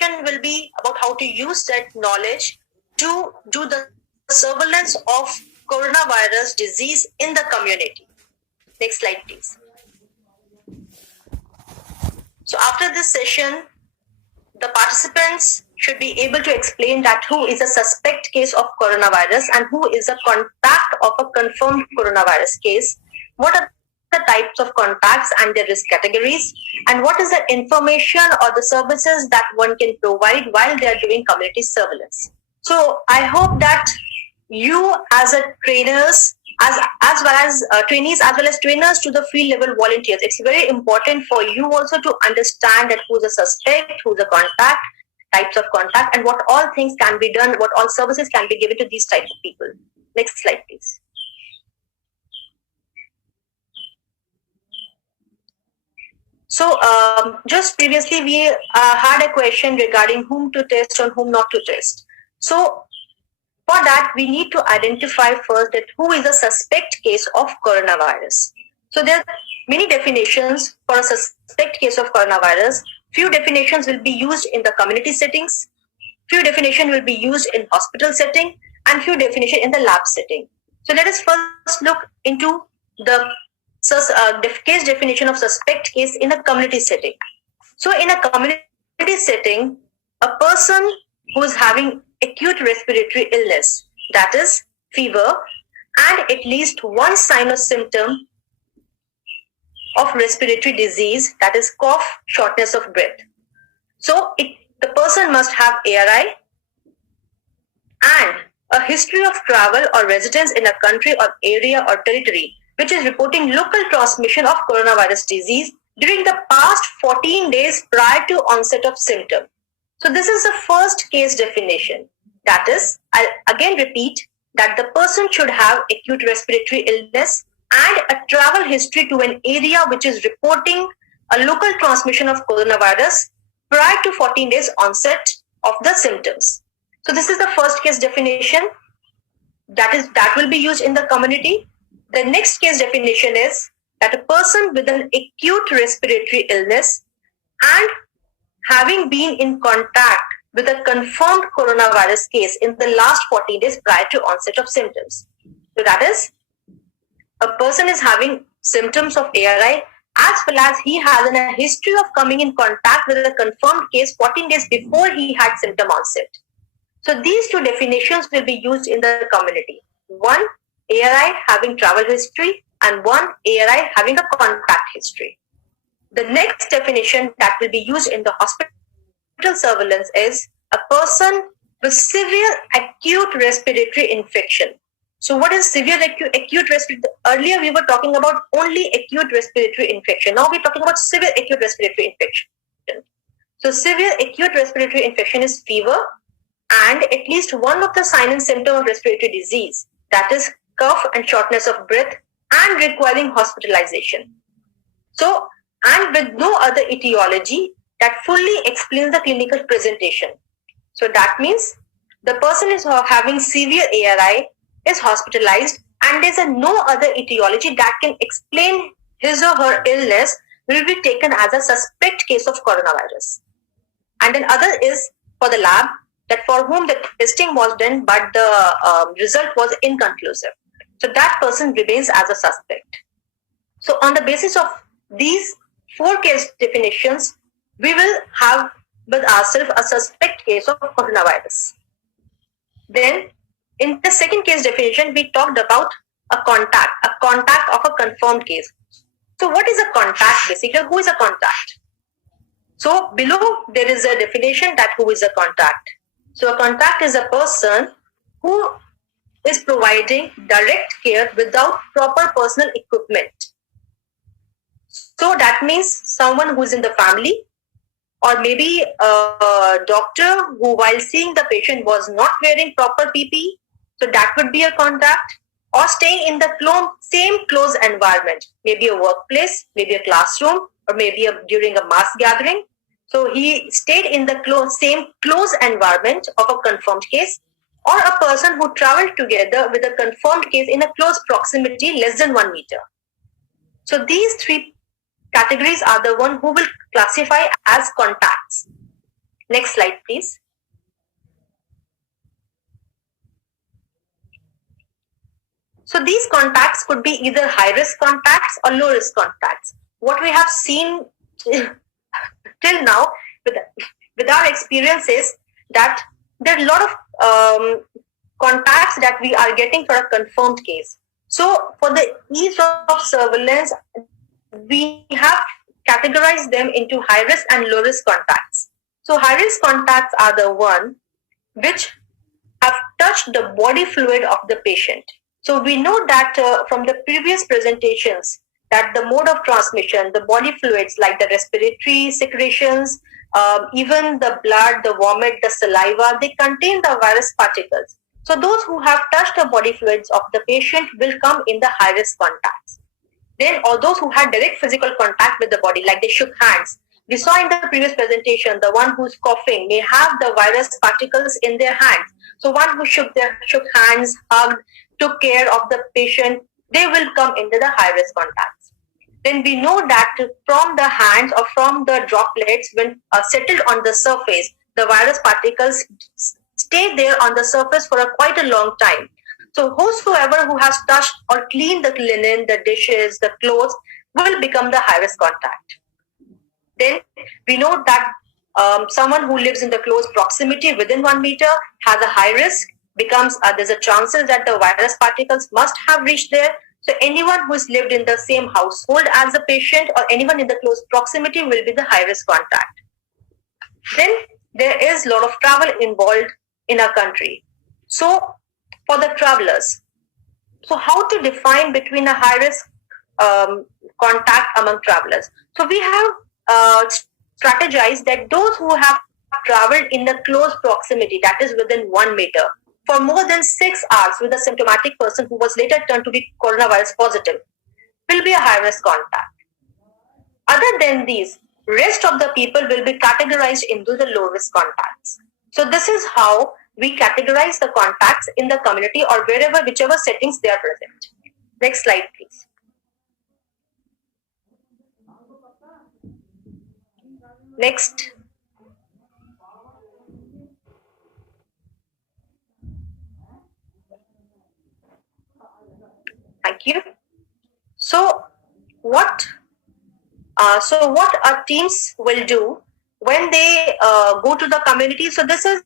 session will be about how to use that knowledge to do the surveillance of coronavirus disease in the community. Next slide, please. So after this session, the participants should be able to explain that who is a suspect case of coronavirus and who is a contact of a confirmed coronavirus case, what are the types of contacts and their risk categories, and what is the information or the services that one can provide while they are doing community surveillance. So I hope that you as a trainers, as well as trainees, as well as trainers to the field level volunteers, it's very important for you also to understand that who's a suspect, who's a contact, types of contact, and what all things can be done, what all services can be given to these types of people. Next slide, please. So just previously we had a question regarding whom to test and whom not to test. So for that, we need to identify first that who is a suspect case of coronavirus. So there are many definitions for a suspect case of coronavirus. Few definitions will be used in the community settings, few definitions will be used in hospital setting, and few definitions in the lab setting. So let us first look into the case definition of suspect case in a community setting. So in a community setting, a person who is having acute respiratory illness, that is fever, and at least one sign or symptom of respiratory disease, that is cough, shortness of breath. So the person must have ARI and a history of travel or residence in a country or area or territory which is reporting local transmission of coronavirus disease during the past 14 days prior to onset of symptom. So this is the first case definition. That is, I'll again repeat that the person should have acute respiratory illness and a travel history to an area which is reporting a local transmission of coronavirus prior to 14 days onset of the symptoms. So this is the first case definition that will be used in the community. The next case definition is that a person with an acute respiratory illness and having been in contact with a confirmed coronavirus case in the last 14 days prior to onset of symptoms. So that is, a person is having symptoms of ARI as well as he has a history of coming in contact with a confirmed case 14 days before he had symptom onset. So these two definitions will be used in the community. One, ARI having travel history, and one, ARI having a contact history. The next definition that will be used in the hospital surveillance is a person with severe acute respiratory infection. So what is severe acute respiratory? Earlier we were talking about only acute respiratory infection. Now we're talking about severe acute respiratory infection. So severe acute respiratory infection is fever and at least one of the sign and symptom of respiratory disease, that is cough and shortness of breath and requiring hospitalization. So, and with no other etiology that fully explains the clinical presentation. So that means the person is having severe ARI, is hospitalized, and there's no other etiology that can explain his or her illness, will be taken as a suspect case of coronavirus. And then other is for the lab, that for whom the testing was done but the result was inconclusive. So that person remains as a suspect. So on the basis of these four case definitions, we will have with ourselves a suspect case of coronavirus. Then in the second case definition, we talked about a contact of a confirmed case. So what is a contact basically? Who is a contact? So below there is a definition that who is a contact. So a contact is a person who is providing direct care without proper personal equipment. So that means someone who is in the family, or maybe a doctor who while seeing the patient was not wearing proper PPE, so that would be a contact, or staying in the same close environment, maybe a workplace, maybe a classroom, or maybe during a mass gathering. So he stayed in the same close environment of a confirmed case, or a person who traveled together with a confirmed case in a close proximity less than 1 meter. So these three categories are the one who will classify as contacts. Next slide, please. So these contacts could be either high-risk contacts or low-risk contacts. What we have seen till now with our experience is that there are a lot of contacts that we are getting for a confirmed case. So for the ease of surveillance, we have categorized them into high-risk and low-risk contacts. So high-risk contacts are the one which have touched the body fluid of the patient. So we know that from the previous presentations that the mode of transmission, the body fluids like the respiratory secretions, even the blood, the vomit, the saliva, they contain the virus particles. So those who have touched the body fluids of the patient will come in the high-risk contacts. Then or those who had direct physical contact with the body, like they shook hands. We saw in the previous presentation, the one who's coughing may have the virus particles in their hands. So one who shook hands, hugged, took care of the patient, they will come into the high-risk contacts. Then we know that from the hands or from the droplets, when settled on the surface, the virus particles stay there on the surface for quite a long time. So whosoever who has touched or cleaned the linen, the dishes, the clothes will become the high-risk contact. Then we know that someone who lives in the close proximity within 1 meter has a high risk, there's a chances that the virus particles must have reached there. So anyone who's lived in the same household as the patient or anyone in the close proximity will be the high-risk contact. Then there is a lot of travel involved in our country. So for the travelers, so how to define between a high-risk contact among travelers? So we have strategized that those who have traveled in the close proximity, that is within 1 meter, for more than 6 hours with a symptomatic person who was later turned to be coronavirus positive, will be a high-risk contact. Other than these, rest of the people will be categorized into the low-risk contacts. So this is how we categorize the contacts in the community or wherever, whichever settings they are present. Next slide, please. Next. Thank you. So what our teams will do when they go to the community? So this is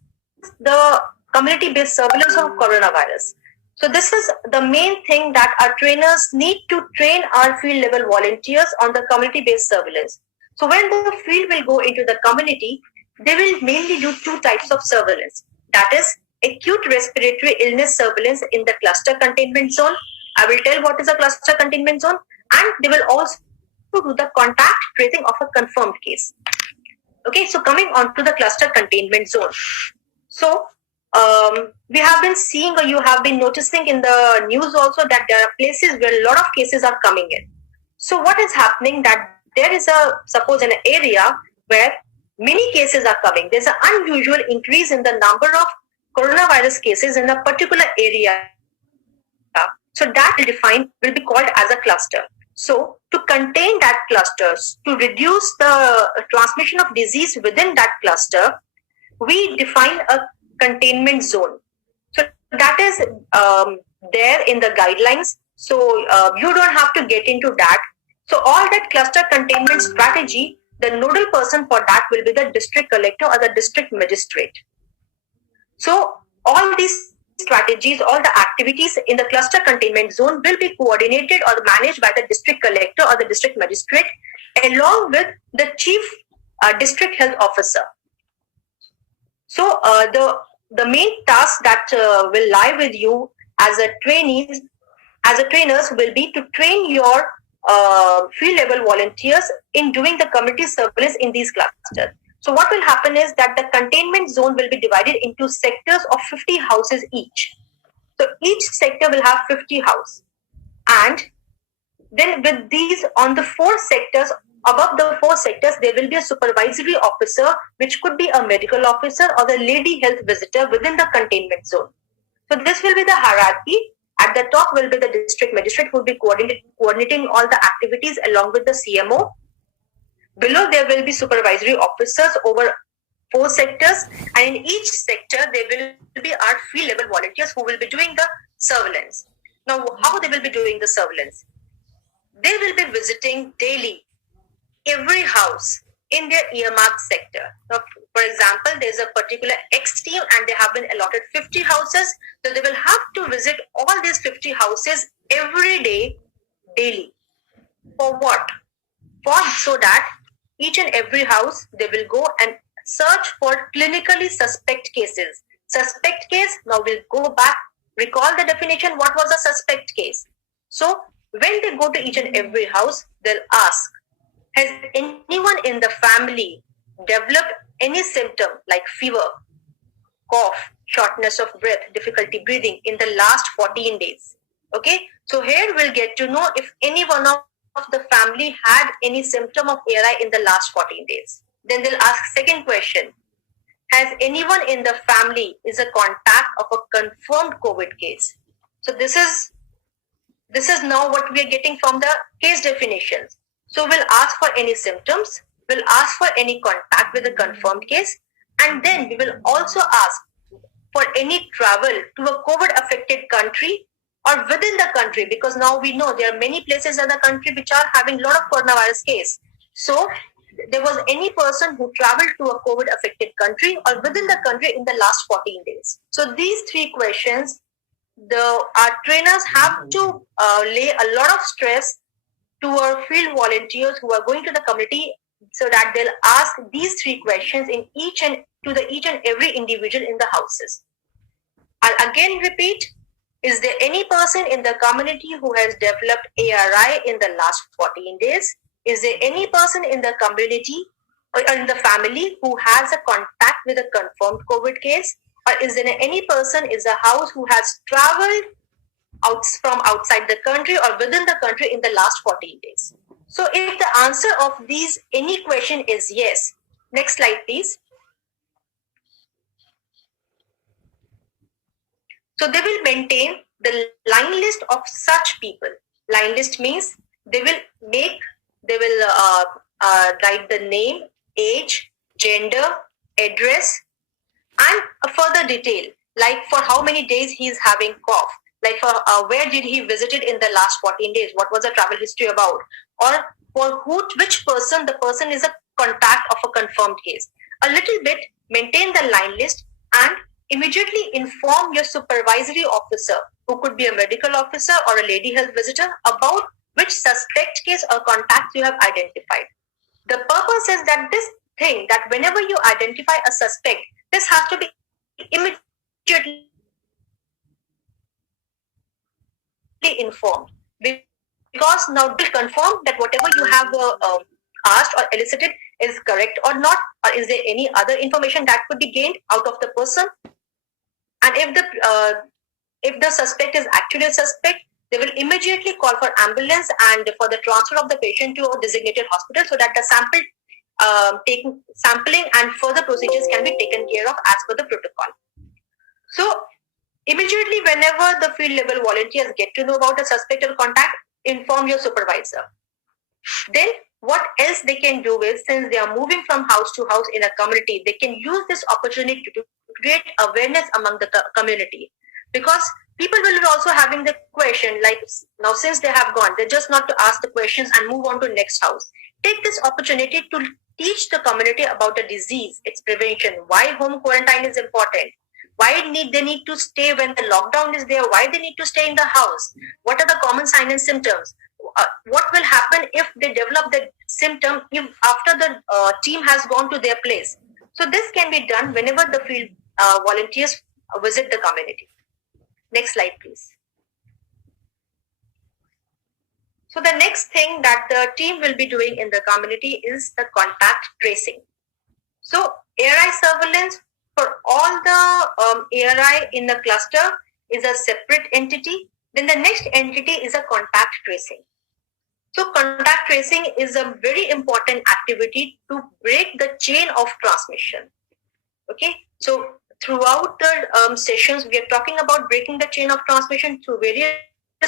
the community-based surveillance of coronavirus. So this is the main thing that our trainers need to train our field-level volunteers on the community-based surveillance. So when the field will go into the community, they will mainly do 2 types of surveillance. That is acute respiratory illness surveillance in the cluster containment zone. I will tell what is a cluster containment zone, and they will also do the contact tracing of a confirmed case. Okay, so coming on to the cluster containment zone. So we have been seeing, or you have been noticing in the news also, that there are places where a lot of cases are coming in. So what is happening, that there is suppose an area where many cases are coming. There's an unusual increase in the number of coronavirus cases in a particular area. So that will be called as a cluster. So to contain that clusters, to reduce the transmission of disease within that cluster, we define a containment zone. So that is there in the guidelines. So you don't have to get into that. So all that cluster containment strategy, the nodal person for that will be the district collector or the district magistrate. So all these strategies, all the activities in the cluster containment zone will be coordinated or managed by the district collector or the district magistrate along with the chief district health officer. So the main task that will lie with you as a trainers will be to train your field level volunteers in doing the community surveillance in these clusters. So what will happen is that the containment zone will be divided into sectors of 50 houses each. So each sector will have 50 houses. And then with these on the 4 sectors, above the 4 sectors, there will be a supervisory officer, which could be a medical officer or the lady health visitor within the containment zone. So this will be the hierarchy. At the top will be the district magistrate who will be coordinating all the activities along with the CMO. Below there will be supervisory officers over 4 sectors, and in each sector there will be our field level volunteers who will be doing the surveillance. Now, how they will be doing the surveillance? They will be visiting daily every house in their earmarked sector. Now, for example, there's a particular X team and they have been allotted 50 houses. So they will have to visit all these 50 houses every day, daily. For what? So that each and every house, they will go and search for clinically suspect cases. Suspect case, now we'll go back, recall the definition, what was a suspect case? So when they go to each and every house, they'll ask, has anyone in the family developed any symptom like fever, cough, shortness of breath, difficulty breathing in the last 14 days? Okay, so here we'll get to know if any one of the family had any symptom of ARI in the last 14 days. Then they'll ask second question, has anyone in the family is a contact of a confirmed COVID case? So this is now what we are getting from the case definitions. So we'll ask for any symptoms, we'll ask for any contact with a confirmed case, and then we will also ask for any travel to a COVID affected country or within the country, because now we know there are many places in the country which are having a lot of coronavirus case. So there was any person who traveled to a COVID affected country or within the country in the last 14 days. So these 3 questions, our trainers have to lay a lot of stress to our field volunteers who are going to the community, so that they'll ask these 3 questions in each and every individual in the houses. I'll again repeat, is there any person in the community who has developed ARI in the last 14 days? Is there any person in the community or in the family who has a contact with a confirmed COVID case? Or is there any person in the house who has traveled from outside the country or within the country in the last 14 days? So if the answer of these, any question is yes. Next slide, please. So they will maintain the line list of such people. Line list means they will write the name, age, gender, address, and a further detail, like for how many days he is having cough, like for where did he visited in the last 14 days, what was the travel history about, or for which person the person is a contact of a confirmed case. A little bit, maintain the line list and immediately inform your supervisory officer, who could be a medical officer or a lady health visitor, about which suspect case or contact you have identified. The purpose is that this thing, that whenever you identify a suspect, this has to be immediately informed, because now to confirm that whatever you have asked or elicited is correct or not, or is there any other information that could be gained out of the person. And if the suspect is actually a suspect, they will immediately call for ambulance and for the transfer of the patient to a designated hospital, so that the sampling and further procedures can be taken care of as per the protocol. So immediately whenever the field level volunteers get to know about a suspect or contact, inform your supervisor. Then what else they can do is, since they are moving from house to house in a community, they can use this opportunity to create awareness among the community, because people will be also having the question, like, now since they have gone, they're just not to ask the questions and move on to next house. Take this opportunity to teach the community about the disease, its prevention, why home quarantine is important, why they need to stay when the lockdown is there, why they need to stay in the house, what are the common signs and symptoms, what will happen if they develop the symptom after the team has gone to their place. So this can be done whenever the field volunteers visit the community. Next slide, please. So the next thing that the team will be doing in the community is the contact tracing. So ARI surveillance for all the ARI in the cluster is a separate entity. Then the next entity is a contact tracing. So contact tracing is a very important activity to break the chain of transmission. Okay, so throughout the sessions, we are talking about breaking the chain of transmission through various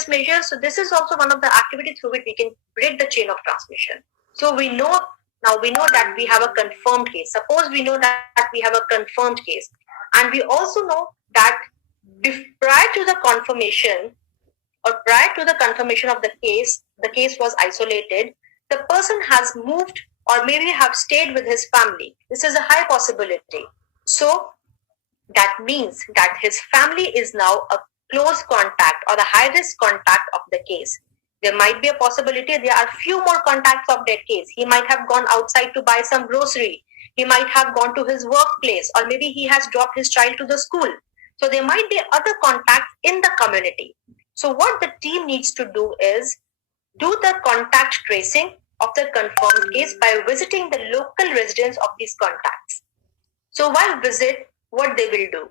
measures. So this is also one of the activities through which we can break the chain of transmission. So we know Now we know that we have a confirmed case. Suppose we know that we have a confirmed case, and we also know that prior to the confirmation or prior to the confirmation of the case was isolated, the person has moved or maybe have stayed with his family. This is a high possibility. So that means that his family is now a close contact or the high-risk contact of the case. There might be a possibility there are few more contacts of that case. He might have gone outside to buy some grocery. He might have gone to his workplace, or maybe he has dropped his child to the school. So there might be other contacts in the community. So what the team needs to do is do the contact tracing of the confirmed case by visiting the local residents of these contacts. So while visit, what they will do?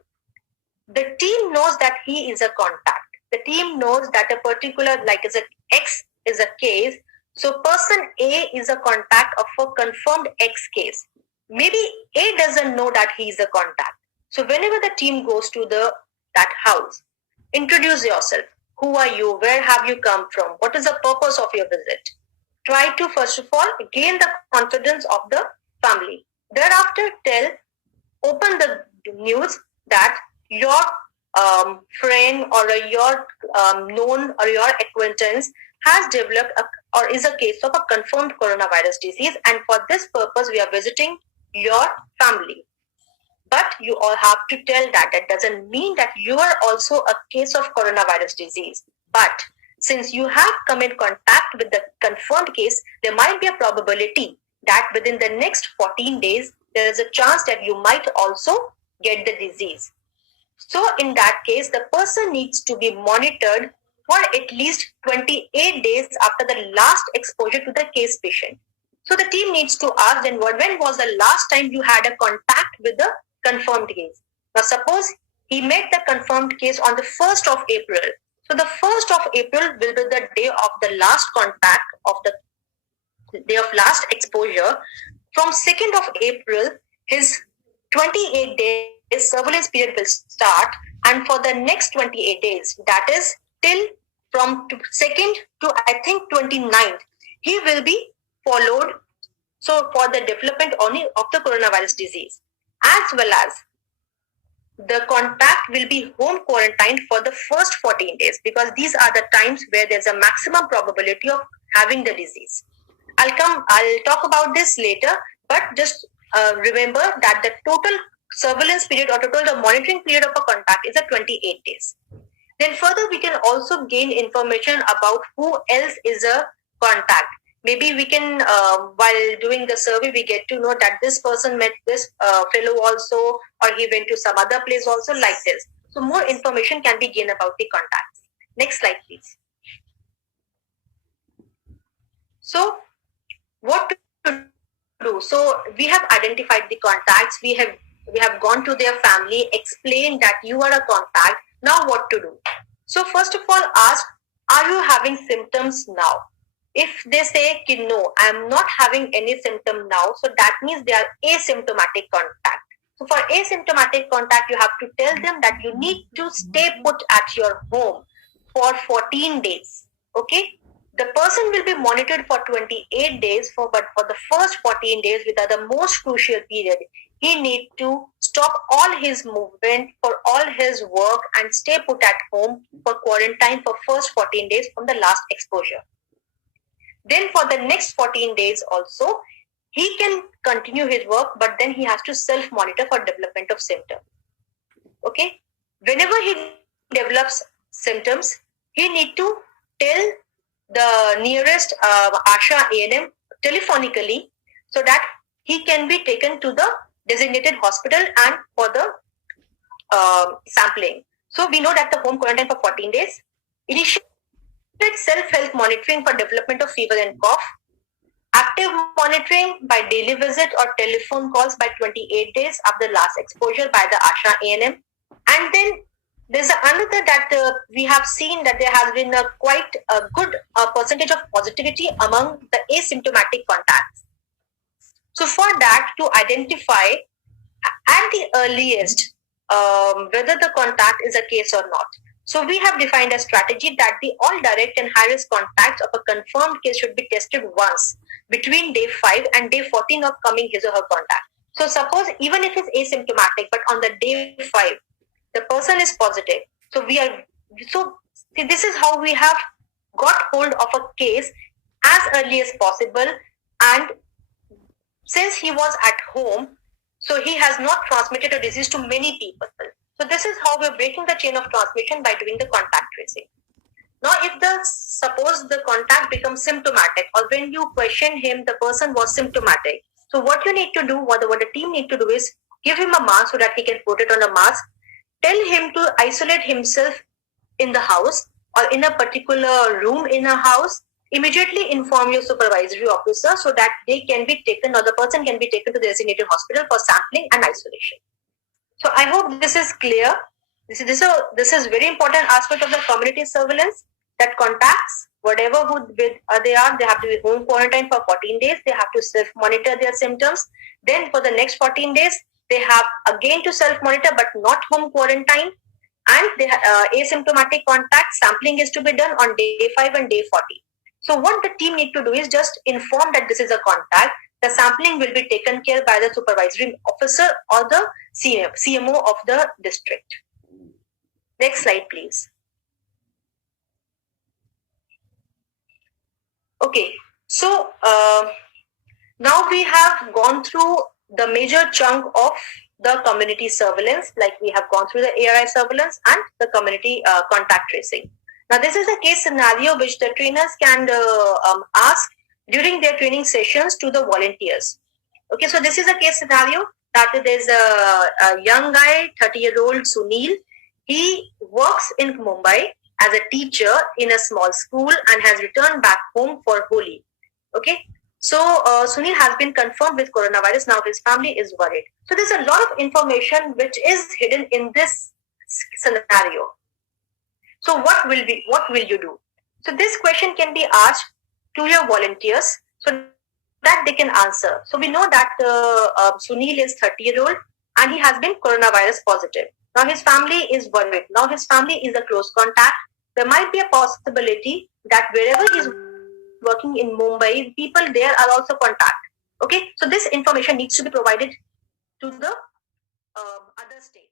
The team knows that he is a contact. The team knows that a particular, like is a X is a case. So person A is a contact of a confirmed X case. Maybe A doesn't know that he is a contact. So whenever the team goes to that house, introduce yourself. Who are you? Where have you come from? What is the purpose of your visit? Try to first of all gain the confidence of the family. Thereafter open the news that your friend or your known or your acquaintance has developed or is a case of a confirmed coronavirus disease, and for this purpose we are visiting your family. But you all have to tell that doesn't mean that you are also a case of coronavirus disease. But since you have come in contact with the confirmed case, there might be a probability that within the next 14 days, there is a chance that you might also get the disease. So in that case, the person needs to be monitored for at least 28 days after the last exposure to the case patient. So the team needs to ask then when was the last time you had a contact with the confirmed case? Now suppose he made the confirmed case on the 1st of April. So the 1st of April will be the day of the last contact of the day of last exposure. From 2nd of April, his 28 days surveillance period will start, and for the next 28 days, that is till from 2nd to I think 29th, he will be followed. So for the development only of the coronavirus disease, as well as the contact will be home quarantined for the first 14 days, because these are the times where there's a maximum probability of having the disease. I'll talk about this later, but just remember that the total surveillance period or total the monitoring period of a contact is a 28 days. Then further, we can also gain information about who else is a contact. Maybe we can, while doing the survey, we get to know that this person met this fellow also, or he went to some other place also, like this. So more information can be gained about the contacts. Next slide, please. So what to do? So we have identified the contacts. We have gone to their family, explained that you are a contact. Now what to do? So first of all, ask, are you having symptoms now? If they say, no, I am not having any symptom now, so that means they are asymptomatic contact. So for asymptomatic contact, you have to tell them that you need to stay put at your home for 14 days. Okay? The person will be monitored for 28 days, but for the first 14 days, which are the most crucial period, he needs to stop all his movement for all his work and stay put at home for quarantine for first 14 days from the last exposure. Then for the next 14 days also, he can continue his work, but then he has to self-monitor for development of symptoms. Okay? Whenever he develops symptoms, he needs to tell the nearest ASHA A&M telephonically so that he can be taken to the designated hospital and for the sampling. So we know that the home quarantine for 14 days. Initiate self-health monitoring for development of fever and cough. Active monitoring by daily visit or telephone calls by 28 days after last exposure by the ASHA A&M. And then there's another that we have seen that there has been quite a good percentage of positivity among the asymptomatic contacts. So for that, to identify at the earliest whether the contact is a case or not. So we have defined a strategy that the all direct and high-risk contacts of a confirmed case should be tested once. between day 5 and day 14 of coming his or her contact. So suppose even if it's asymptomatic, but on the day 5, the person is positive. So this is how we have got hold of a case as early as possible, and since he was at home, so he has not transmitted a disease to many people. So this is how we're breaking the chain of transmission by doing the contact tracing. Now, if suppose the contact becomes symptomatic, or when you question him, the person was symptomatic. So what you need to do, what the team need to do is give him a mask so that he can put it on a mask. Tell him to isolate himself in the house or in a particular room in a house. Immediately inform your supervisory officer so that they can be taken, or the person can be taken to the designated hospital for sampling and isolation. So I hope this is clear. This is very important aspect of the community surveillance, that contacts, whatever they are, they have to be home quarantined for 14 days. They have to self-monitor their symptoms. Then for the next 14 days, they have again to self-monitor but not home quarantine. And they asymptomatic contact sampling is to be done on day 5 and day 40. So what the team need to do is just inform that this is a contact. The sampling will be taken care by the supervisory officer or the CMO of the district. Next slide, please. Okay, so now we have gone through the major chunk of the community surveillance, like we have gone through the ARI surveillance and the community contact tracing. Now, this is a case scenario which the trainers can ask during their training sessions to the volunteers. Okay, so this is a case scenario that there's a young guy, 30-year-old Sunil. He works in Mumbai as a teacher in a small school and has returned back home for Holi. Okay, so Sunil has been confirmed with coronavirus. Now his family is worried. So there's a lot of information which is hidden in this scenario. So what will you do? So this question can be asked to your volunteers so that they can answer. So we know that Sunil is 30-year-old and he has been coronavirus positive. Now his family is worried. Now his family is a close contact. There might be a possibility that wherever he's working in Mumbai, people there are also contact. Okay, so this information needs to be provided to the other state.